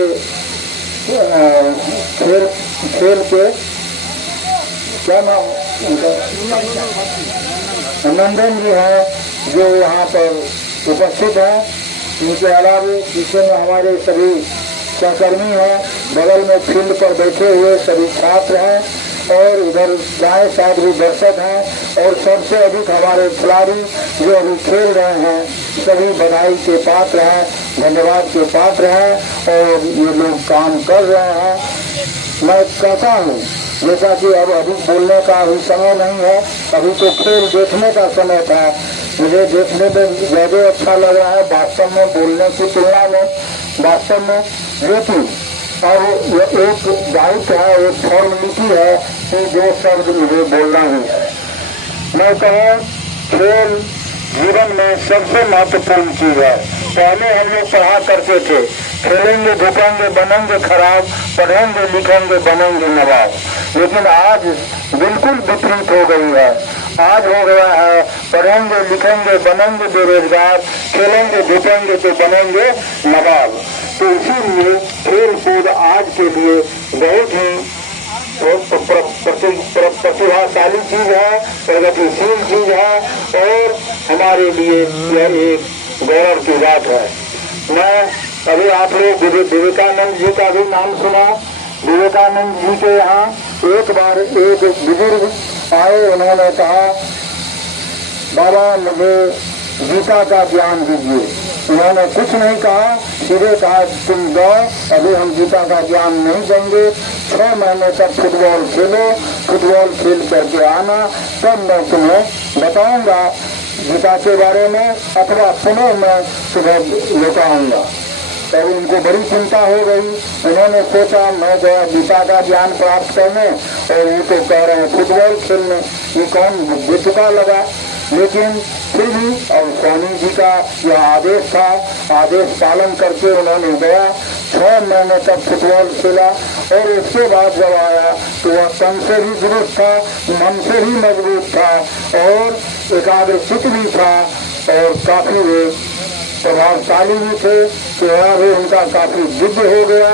खेल के क्या नाम नंदन जी हैं जो यहाँ पर उपस्थित हैं। इनके अलावा पीछे में हमारे सभी सहकर्मी हैं, बगल में फील्ड पर बैठे हुए सभी छात्र हैं और इधर दाएं साइड भी दर्शक हैं और सबसे अधिक हमारे खिलाड़ी जो अभी खेल रहे हैं सभी बधाई के पात्र हैं, धन्यवाद के पात्र हैं और ये लोग काम कर रहे हैं। मैं कहता हूँ जैसा कि अब अभी बोलने का अभी समय नहीं है, अभी तो खेल देखने का समय था। मुझे देखने में ज्यादा अच्छा लग रहा है वास्तव में बोलने की तुलना में, वास्तव में। लेकिन अब ये एक दायित्व है, एक फॉर्मेलिटी है कि जो शब्द मुझे बोलना ही है। मैं कहूँ खेल जीवन में सबसे महत्वपूर्ण चीज है। पहले हम लोग पढ़ा करते थे, खेलेंगे धूपेंगे बनेंगे खराब, पढ़ेंगे लिखेंगे बनेंगे नवाब। लेकिन आज बिल्कुल विपरीत हो गई है। आज हो गया है पढ़ेंगे लिखेंगे बनेंगे बेरोजगार, खेलेंगे धूपेंगे तो बनेंगे नवाब। तो इसीलिए खेल कूद आज के लिए बहुत ही प्रतिभाशाली चीज है, प्रगतिशील चीज है और हमारे लिए यह एक गौरव की बात है। मैं अभी आप लोग विवेकानंद जी का भी नाम सुना। विवेकानंद जी के यहाँ एक बार एक बुजुर्ग आए, उन्होंने कहा बाबा मुझे गीता का ज्ञान दीजिए। उन्होंने कुछ नहीं कहा, सीधे कहा तुम जाओ, अभी हम गीता का ज्ञान नहीं देंगे, 6 महीने तक फुटबॉल खेलो, फुटबॉल खेल करके आना, तब मैं तुम्हें बताऊंगा गीता के बारे में, अथवा पुनः मैं सुबह लेकर आऊंगा। तो उनको बड़ी चिंता हो गई। उन्होंने सोचा मैं गया गीता का ज्ञान प्राप्त करने और ये तो कह रहे हैं फुटबॉल खेलने, ये कौन बुद्धका लगा। लेकिन फिर भी और स्वामी जी का यह आदेश था, आदेश पालन करके उन्होंने गया, 6 महीने तक फुटबॉल खेला और उसके बाद जब आया तो वह तन से भी दुरुस्त था, मन से भी मजबूत था और एकाग्रचित भी था और काफी वे प्रभावशाली भी थे। चेहरा भी उनका काफी दिव्य हो गया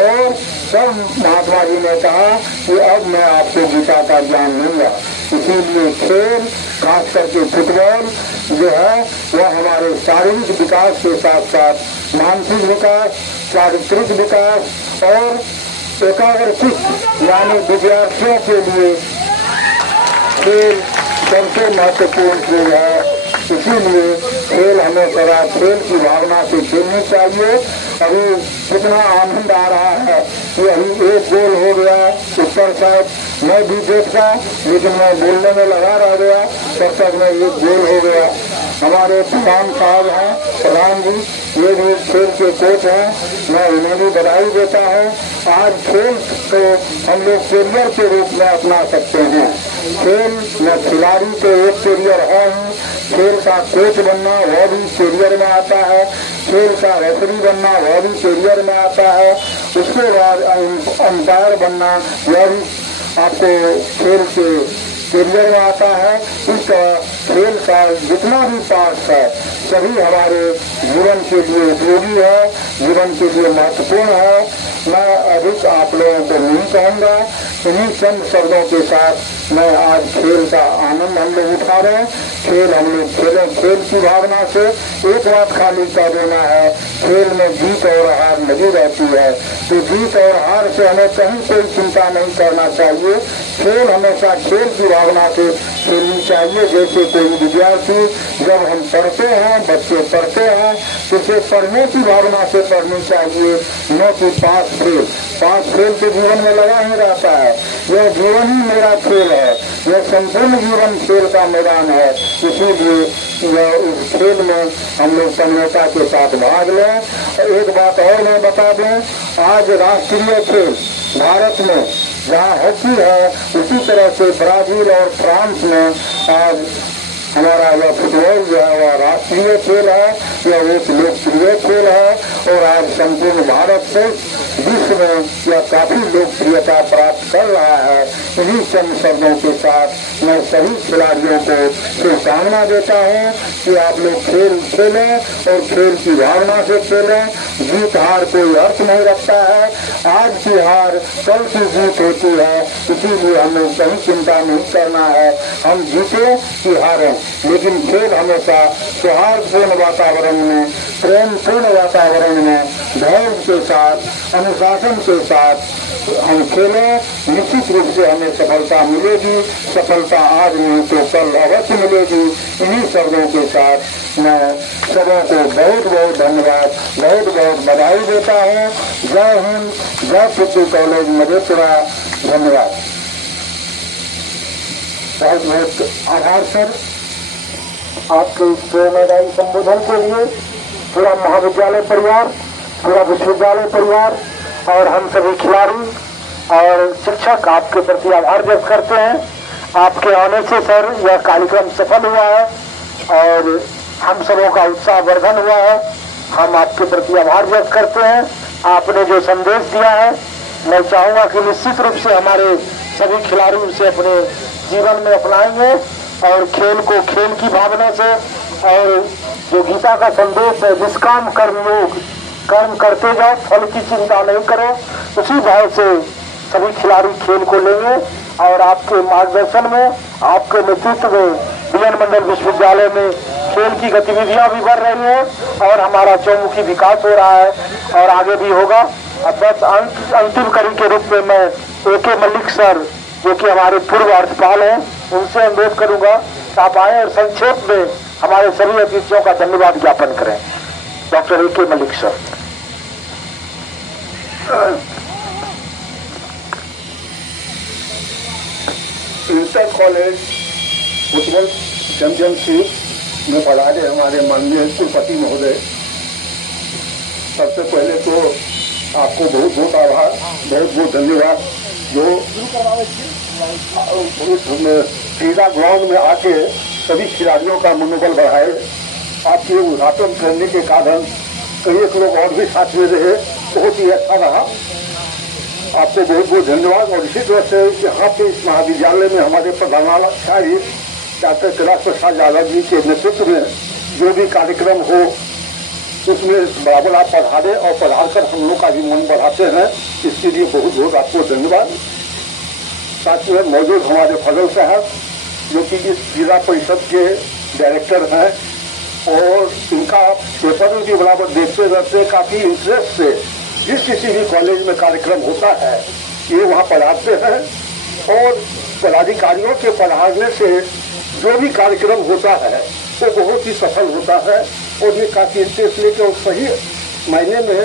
और सब महात्मा जी ने कहा कि अब मैं आपको गीता का ज्ञान दूंगा। इसीलिए खेल खास करके फुटबॉल जो है वह हमारे शारीरिक विकास के साथ साथ मानसिक विकास, चारित्रिक विकास और एकाग्रचित यानी विद्यार्थियों के लिए खेल सबसे महत्वपूर्ण चीज है। इसीलिए खेल हमें सदा खेल की भावना से खेलनी चाहिए। अभी कितना आनंद आ रहा है कि अभी एक गोल हो गया ऊपर साइड मैं भी देखता, लेकिन मैं बोलने में लगा रह गया, तब तक में एक गोल हो गया। हमारे प्रधान साहब हैं, प्रधान जी, ये भी खेल के कोच हैं, मैं उन्हें भी बधाई देता हूँ। आज खेल को हम लोग कैरियर के रूप में अपना सकते हैं। खेल में खिलाड़ी तो एक कैरियर है ही, खेल का कोच बनना वह भी कैरियर में आता है, खेल का रेफरी बनना वह भी कैरियर में आता है, उसके बाद अंपायर बनना वह भी आपको खेल के कैरियर में आता है। इस खेल का जितना भी पार्ट है सभी हमारे जीवन के लिए उपयोगी है, जीवन के लिए महत्वपूर्ण है। मैं अधिक आप लोगों को नहीं कहूँगा, इन्हीं चंद शब्दों के साथ मैं आज खेल का आनंद हम लोग उठा रहे हैं। खेल हम लोग खेलें, खेल की भावना से एक बात खाली कह देना है, खेल में जीत और हार लगी रहती है, तो जीत और हार से हमें कहीं कोई चिंता नहीं करना चाहिए। खेल हमेशा खेल की भावना से खेलनी चाहिए। जैसे कोई विद्यार्थी जब हम पढ़ते हैं, बच्चे पढ़ते हैं, तो उसे पढ़ने की भावना से पढ़नी चाहिए, न कि पास फेल तो जीवन में लगा ही रहता है। यह जीवन ही मेरा खेल है, यह संपूर्ण जीवन खेल का मैदान है। इसीलिए इस खेल में हम लोग तन्मयता के साथ भाग लें। एक बात और मैं बता दें, आज राष्ट्रीय खेल भारत में जहाँ हॉकी है, उसी तरह से ब्राजील और फ्रांस में आज हमारा यह फुटबॉल जो है वह राष्ट्रीय खेल है, यह एक लोकप्रिय खेल है और आज संपूर्ण भारत से विश्व में यह काफी लोकप्रियता प्राप्त कर रहा है। इन्हीं चंद शब्दों के साथ मैं सभी खिलाड़ियों को शुभकामना देता हूँ कि आप लोग खेल खेलें और खेल की भावना से खेलें। जीत हार कोई अर्थ नहीं रखता है, आज की हार कल की जीत होती है, इसीलिए हमें कहीं चिंता नहीं करना है, हम जीते कि हारें, लेकिन खेल हमेशा सौहार्दपूर्ण वातावरण में, प्रेमपूर्ण वातावरण में, धैर्य के साथ, अनुशासन के साथ हम खेलें। निश्चित रूप से हमें सफलता मिलेगी, सफलता आज नहीं तो कल अवश्य मिलेगी। इन्हीं शब्दों के साथ मैं सबों को बहुत बहुत धन्यवाद, बहुत बहुत बधाई देता हूँ। जय हिंद, जय पृथ्वी कॉलेज मधेपुरा, धन्यवाद। बहुत बहुत आभार सर आपके इस प्रेरणादायी संबोधन के लिए। पूरा महाविद्यालय परिवार, पूरा विश्वविद्यालय परिवार और हम सभी खिलाड़ी और शिक्षक आपके प्रति आभार व्यक्त करते हैं। आपके आने से सर यह कार्यक्रम सफल हुआ है और हम सबों का उत्साह वर्धन हुआ है। हम आपके प्रति आभार व्यक्त करते हैं। आपने जो संदेश दिया है, मैं चाहूँगा कि निश्चित रूप से हमारे सभी खिलाड़ी उसे अपने जीवन में अपनाएंगे और खेल को खेल की भावना से, और जो गीता का संदेश है, निष्काम कर्म योग, कर्म करते जाओ, फल की चिंता नहीं करो, उसी भाव से सभी खिलाड़ी खेल को लेंगे। और आपके मार्गदर्शन में, आपके नेतृत्व में बीएन मंडल विश्वविद्यालय में खेल की गतिविधियां भी बढ़ रही हैं और हमारा चौमुखी विकास हो रहा है और आगे भी होगा। अब बस अंतिम कड़ी के रूप में मैं AK मल्लिक सर, जो कि हमारे पूर्व राज्यपाल हैं, उनसे अनुरोध करूंगा कि आप आए और संक्षेप में हमारे सभी अतिथियों का धन्यवाद ज्ञापन करें। Doctor AK Mallik sir. Inter college football championship में पढ़ाए हमारे माननीय कुलपति महोदय, सबसे पहले तो आपको बहुत बहुत आभार, बहुत बहुत धन्यवाद जो क्रीड़ा ग्राउंड में आके सभी खिलाड़ियों का मनोबल बढ़ाए। आपके उद्घाटन करने के कारण कई लोग और भी साथ में रहे, बहुत ही अच्छा रहा। आपको बहुत बहुत धन्यवाद। और इसी तरह से यहाँ पे इस महाविद्यालय में हमारे प्रधानाचार्य डॉक्टर कैलाश प्रसाद यादव जी के नेतृत्व में जो भी कार्यक्रम हो उसमें बराबर आप पढ़ाते और पढ़ाकर हम लोग का भी मन बढ़ाते हैं, इसके लिए बहुत बहुत आपको धन्यवाद। साथ में मौजूद हमारे फजल साहब जो कि इस जिला परिषद के डायरेक्टर हैं और इनका पेपर में भी बराबर देखते रहते, काफी इंटरेस्ट से जिस किसी भी कॉलेज में कार्यक्रम होता है ये वहाँ पढ़ाते हैं और पदाधिकारियों के पढ़ाने से जो भी कार्यक्रम होता है वो बहुत ही सफल होता है और ये काफी इंटरेस्ट लेकर और सही मायने में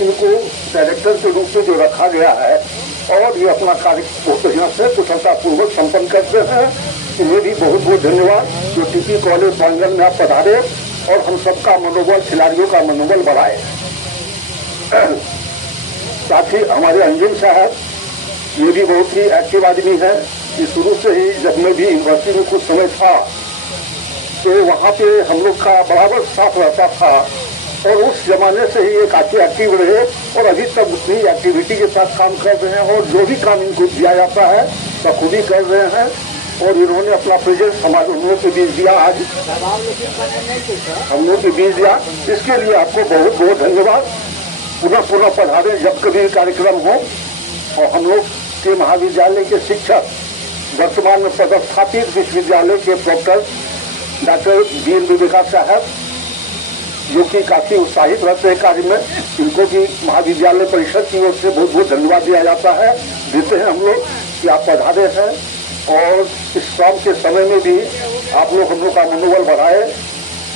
इनको डायरेक्टर के रूप में जो रखा गया है और ये अपना कार्य यहाँ से कुशलतापूर्वक संपन्न करते हैं। इन्हें भी बहुत बहुत धन्यवाद जो टीपी कॉलेज प्रांगण में आप पधारे और हम सबका मनोबल, खिलाड़ियों का मनोबल बढ़ाए। साथ ही हमारे अंजुम साहब ये भी बहुत ही एक्टिव आदमी है। ये शुरू से ही जब मैं भी यूनिवर्सिटी में कुछ समय था तो वहाँ पे हम लोग का बराबर साथ रहता था और उस जमाने से ही ये काफी एक्टिव रहे और अभी तक उतनी एक्टिविटी के साथ काम कर रहे हैं और जो भी काम इनको दिया जाता है वह खुद ही कर रहे हैं और इन्होंने अपना प्रेजेंस हम लोगों के बीच दिया, आज हम लोगों के बीच दिया। इसके लिए आपको बहुत बहुत धन्यवाद। पुनः पधारें जब कभी कार्यक्रम हो। और हम लोग के महाविद्यालय के शिक्षक, वर्तमान में पदस्थापित विश्वविद्यालय के प्रोफेसर डॉक्टर वीरेंद्र विकास साहब, जो कि काफी उत्साहित रहते हैं कार्य में, इनको भी महाविद्यालय परिषद की ओर से बहुत बहुत धन्यवाद दिया जाता है, देते हैं हम लोग कि आप पधारे हैं और इस शाम के समय में भी आप लोग हम लोग का मनोबल बढ़ाए,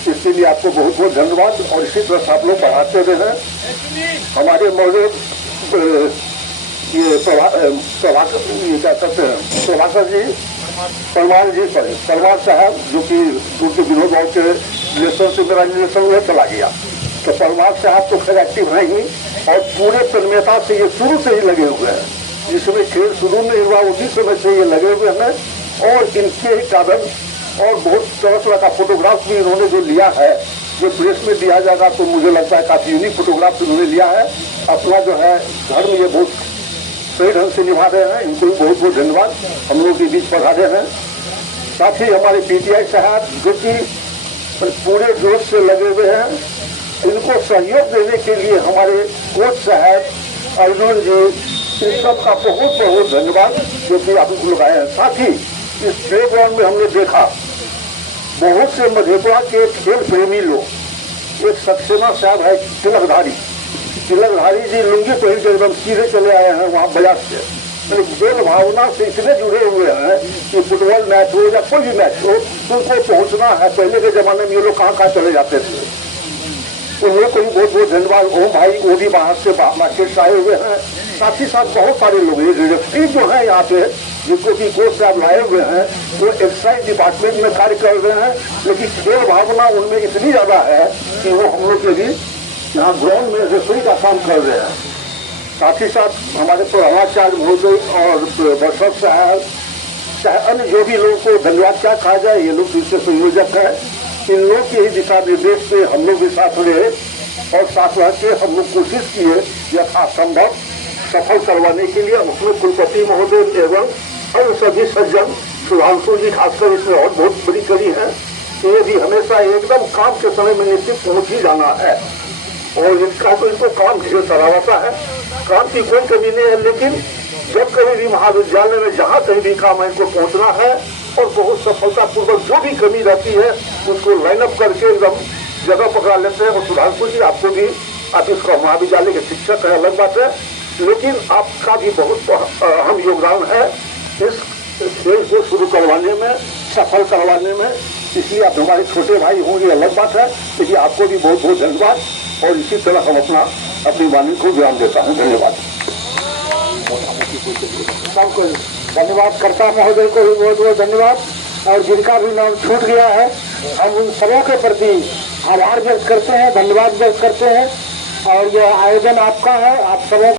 इसके लिए आपको बहुत बहुत धन्यवाद। और इसी तरह से आप लोग बढ़ाते रहे। हमारे मौजूद ये प्रभाकर जी, परमार साहब, जो कि दूसरे विनोद बाबू के रिलेशन से मेरा रिलेशन हुआ चला गया, तो परमार साहब तो खैर एक्टिव नहीं, और पूरे तन्मयता से ये शुरू से ही लगे हुए हैं। जिसमें खेल शुरू नहीं हुआ उसी समय से ये लगे हुए हैं, और इनके ही कारण और बहुत तरह का फोटोग्राफ भी इन्होंने जो लिया है, जो प्रेस में दिया जाएगा, तो मुझे लगता है काफी यूनिक फोटोग्राफ इन्होंने लिया है। अपना जो है धर्म ये बहुत सही ढंग से निभा रहे हैं, इनको भी बहुत बहुत धन्यवाद। हम लोग के बीच पधारे हैं। साथ ही हमारे पीटीआई साहब, जो कि पूरे जोश से लगे हुए हैं, इनको सहयोग देने के लिए हमारे कोच साहब अर्जुन जी, इन सब का बहुत बहुत धन्यवाद, जो कि आप लोग आए हैं। साथ ही इस प्ले ग्राउंड में हमने देखा बहुत से मधेपुरा के खेल प्रेमी लोग, एक सक्सेना साहब है तिलकधारी जी, लुंगी पहन के एकदम सीधे चले आए हैं वहाँ बयास से। खेल भावना से इतने जुड़े हुए हैं कि फुटबॉल मैच हो या कोई भी मैच हो, उनको पहुंचना है। पहले के जमाने में ये लोग कहाँ चले जाते थे। उन लोग को भी बहुत बहुत धन्यवाद। ओम भाई, वो भी बाहर से मार्केट से आए हुए हैं। साथ ही साथ बहुत सारे लोग ये जो है यहाँ पे, जिनको भी कोच साहब लाए हुए हैं, वो एक्साइज डिपार्टमेंट में कार्य कर रहे हैं, लेकिन खेल भावना उनमें इतनी ज्यादा है कि वो हम लोग के भी यहाँ ग्राउंड में रसोई का काम कर रहे हैं। साथ ही साथ हमारे प्रभाचार्य महोदय और बरसत साहब, चाहे अन्य जो भी लोगों को धन्यवाद क्या कहा जाए, ये लोग पीछे संयोजक है। इन लोग के ही दिशा निर्देश पे हम लोग भी साथ रहे, और साथ रह के हम लोग कोशिश किए यथासंभव सफल करवाने के लिए। उसमें कुलपति महोदय एवं अन्य सभी सज्जन, सुधांशु जी खासकर इसमें और बहुत बड़ी कड़ी है कि ये भी हमेशा एकदम काम के समय में निश्चित पहुंच ही जाना है, और इसका तो इनको काम ढेर सराहता है। काम की कोई कमी नहीं है, लेकिन जब कभी भी महाविद्यालय में जहाँ कहीं भी काम है, इनको पहुंचना है, और बहुत सफलतापूर्वक जो भी कमी रहती है उसको लाइन अप करके एकदम जगह पकड़ा लेते हैं। और सुधांशु जी, आपको भी, आप इसका महाविद्यालय के शिक्षक है, अलग बात है, लेकिन आपका भी बहुत अहम योगदान है इस खेल को शुरू करवाने में, सफल करवाने में। इसलिए आप हमारे छोटे भाई होंगे, अलग बात है, लेकिन आपको भी बहुत बहुत धन्यवाद। और इसी तरह हम अपनी वाणी को विराम देता हूँ। धन्यवाद। सबको धन्यवाद करता, महोदय को भी बहुत बहुत धन्यवाद। और जिनका भी नाम छूट गया है, हम उन सबों के प्रति आभार व्यक्त करते हैं, धन्यवाद व्यक्त करते हैं। और यह आयोजन आपका है, आप सबों